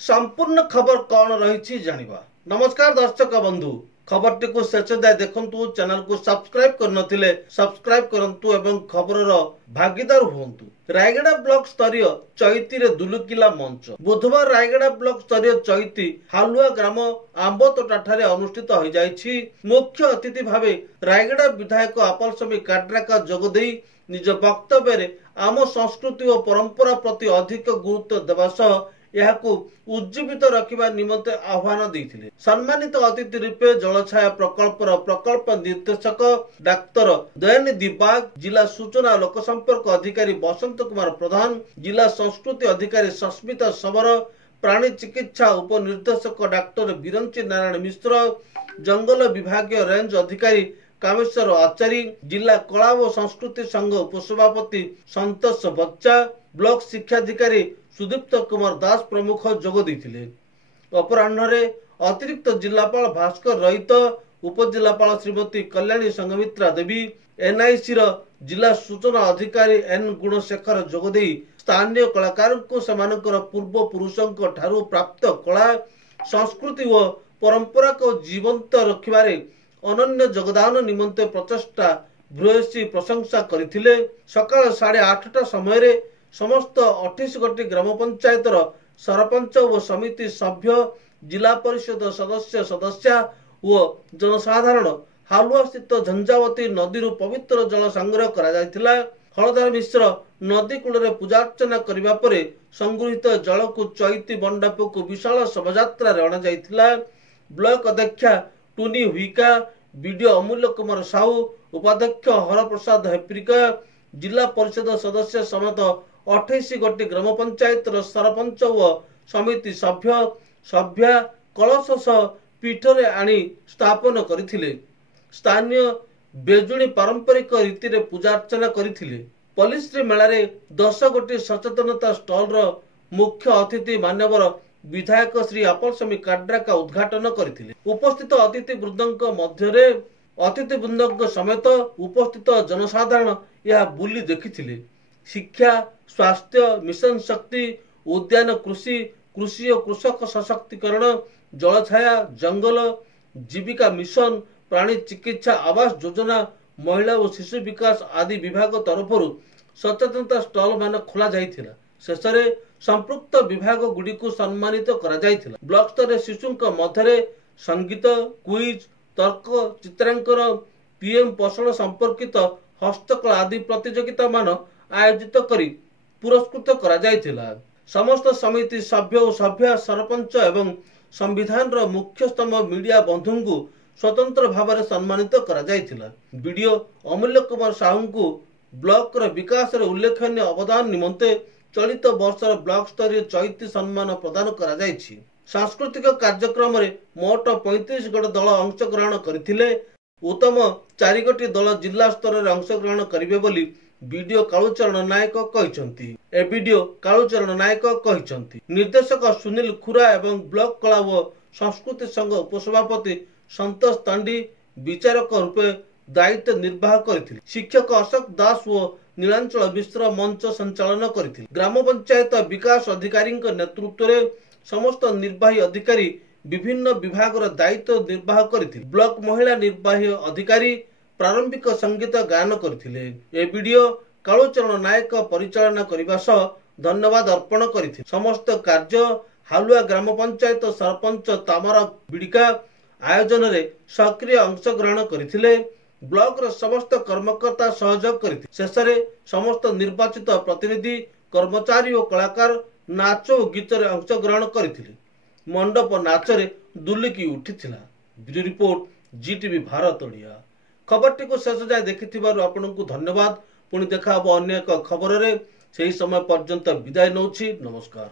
संपूर्ण खबर कौन रही जानिबा। नमस्कार दर्शक बंधु, खबर टी शेष जाए देखु, चैनल को सब्सक्राइब कर सब्सक्राइब करंतु एवं खबर भागीदार हुंतु। रायगड़ा ब्लॉक स्तरीय चैती रे दुलुकिला मंच। बुधवार रायगड़ा ब्लॉक स्तरीय चैती हालुआ ग्राम आंबतोटा ठारे अनुष्ठित हो जाइछि। मुख्य अतिथि भावे रायगड़ा विधायक आपलस्वामी काड्राका जोगदेई निज वक्तव्य रे आम संस्कृति और परंपरा प्रति अधिक गुरुत्व देवा सह यहाकू उज्जीवित रखिबा निमंते आह्वान देथिले। सम्मानित अतिथि रूपे जलछाया प्रकल्पर प्रकल्प निर्देशक डाक्तर दयानिधि बाग, जिला सूचना लोक संपर्क अधिकारी बसंत कुमार प्रधान, जिला संस्कृति अधिकारी सस्मिता सबर, प्राणी चिकित्सा उप निर्देशक डाक्तर बिरंची नारायण मिश्र, जंगल विभागीय रेंज अधिकारी कामेश्वर आचारी, जिला कला और संस्कृति संघ उपसभापति संतोष बच्चा, ब्लॉक शिक्षाधिकारी सुदीप्त कुमार दास प्रमुख जोग देथिले। अपराह्न अतिरिक्त जिलापाल भास्कर रहित उपजिलापाल श्रीमती कल्याणी संगमित्रा देवी, एनआईसी जिला सूचना अधिकारी एन गुणशेखर जोगदेई स्थानीय कलाकार को सेमानकर पूर्व पुरुषों ठारू प्राप्त कला संस्कृति और परंपरा को जीवंत रखिबारे अनन्य योगदान निमंते प्रचेष्टा भूयसी प्रशंसा करथिले। सकाळ 8:30 समय समस्त 28 गोटी ग्राम पंचायतर सरपंच और समिति सभ्य, जिला परिषद सदस्य और जनसाधारण हालुआ स्थित झंझावती नदी पवित्र जल संग्रह करा जायतिला। हलधर मिश्र नदी कूल पूजार्चना करबा परे संगृहित जल को चैती मंडप को विशाल शोभायात्रा रे अणा जायतिला। ब्लॉक अध्यक्षा टुनी हुईका, बीडीओ अमूल्य कुमार साहू, उपाध्यक्ष हरप्रसाद हेप्रिका, जिला परिषद सदस्य समेत 28 गोटी ग्राम पंचायत सरपंच और समिति सभ्या कलश पीठरे आनी स्थापन करथिले। स्थानीय बेजुणी पारंपरिक रीति रे पूजार्चना करथिले। पलिश्री मेला रे 10 गोटी सचेतनता स्टॉल मुख्य अतिथि मान्यवर विधायक श्री आपलस्वामी काड्राका उद्घाटन करथिले। उपस्थित अतिथि वृंदक मध्य अतिथि वृंदक समेत उपस्थित जनसाधारण यह बुली देखिथिले। शिक्षा, स्वास्थ्य, मिशन शक्ति, उद्यान कृषि और कृषक सशक्तिकरण, जलछाया, जंगल जीविका मिशन, प्राणी चिकित्सा आवास योजना, महिला और शिशु विकास आदि विभाग तरफ सचेतनता स्टॉल मान खोला जाइथिला। शेषरे संपृक्त विभाग गुडी को सम्मानित करा जाइथिला। ब्लॉक स्तर शिशुंक मध्य संगीत, क्विज, तर्क, चित्रांकन, पीएम पोषण संपर्कित हस्तकला आदि प्रतियोगिता मान आयोजित करी पुरस्कृत करा जाइथिला। समस्त समिति सभ्य और सभ्या, सरपंच एवं संविधान रो मुख्य स्तंभ मीडिया बंधु को स्वतंत्र भाव में सम्मानित करा जाइथिला। बीडीओ अमूल्य कुमार साहू को ब्लॉक रो विकास रे उल्लेखनीय अवदान निमंते चलित वर्ष ब्लॉक स्तरीय चैती सम्मान प्रदान करा जाइछि। सांस्कृतिक कार्यक्रम रे मोट 35 गोट दल अंशग्रहण करथिले। उत्तम 4 गोटी दल जिला स्तर रे अंशग्रहण करिवे बोली बीडीओ कालूचरण नायक कहचंती। बीडीओ कालूचरण नायक कहचंती। निर्देशक सुनील खुरा एवं ब्लॉक कला व संस्कृति संघ उपसभापति संतोष तांडी विचारक रूपे दायित्व निर्वाह करथिले। शिक्षक अशोक दास व नीलांचल मिश्र मंच संचालन करथिले। ग्राम पंचायत विकास अधिकारी नेतृत्व रे समस्त निर्वाही अधिकारी विभिन्न विभाग दायित्व निर्वाह करथिले। ब्लॉक महिला निर्वाही अधिकारी प्रारंभिक संगीत गायन करथिले। ए वीडियो कालूचरण नायक परिचालना करबा सह धन्यवाद अर्पण करथिले। समस्त कार्य हालुआ ग्राम पंचायत सरपंच तामरा बिड़िका आयोजन रे सक्रिय अंशग्रहण करथिले। ब्लॉक रो समस्त कर्मकर्ता सहयोग करथिले। शेष रे समस्त निर्वाचित प्रतिनिधि, कर्मचारी और कलाकार नाच और गीत रे अंशग्रहण करथिले। मंडप नाच रे दुलिकी उठिथिला। Bureau report, GTV Bharat Odia. खबरटी को शेष जाए देखिथिबारु आपनकु धन्यवाद। पुणी देखा अन्य एक खबर रे, सेही समय पर्यंत विदाय नउछि। नमस्कार।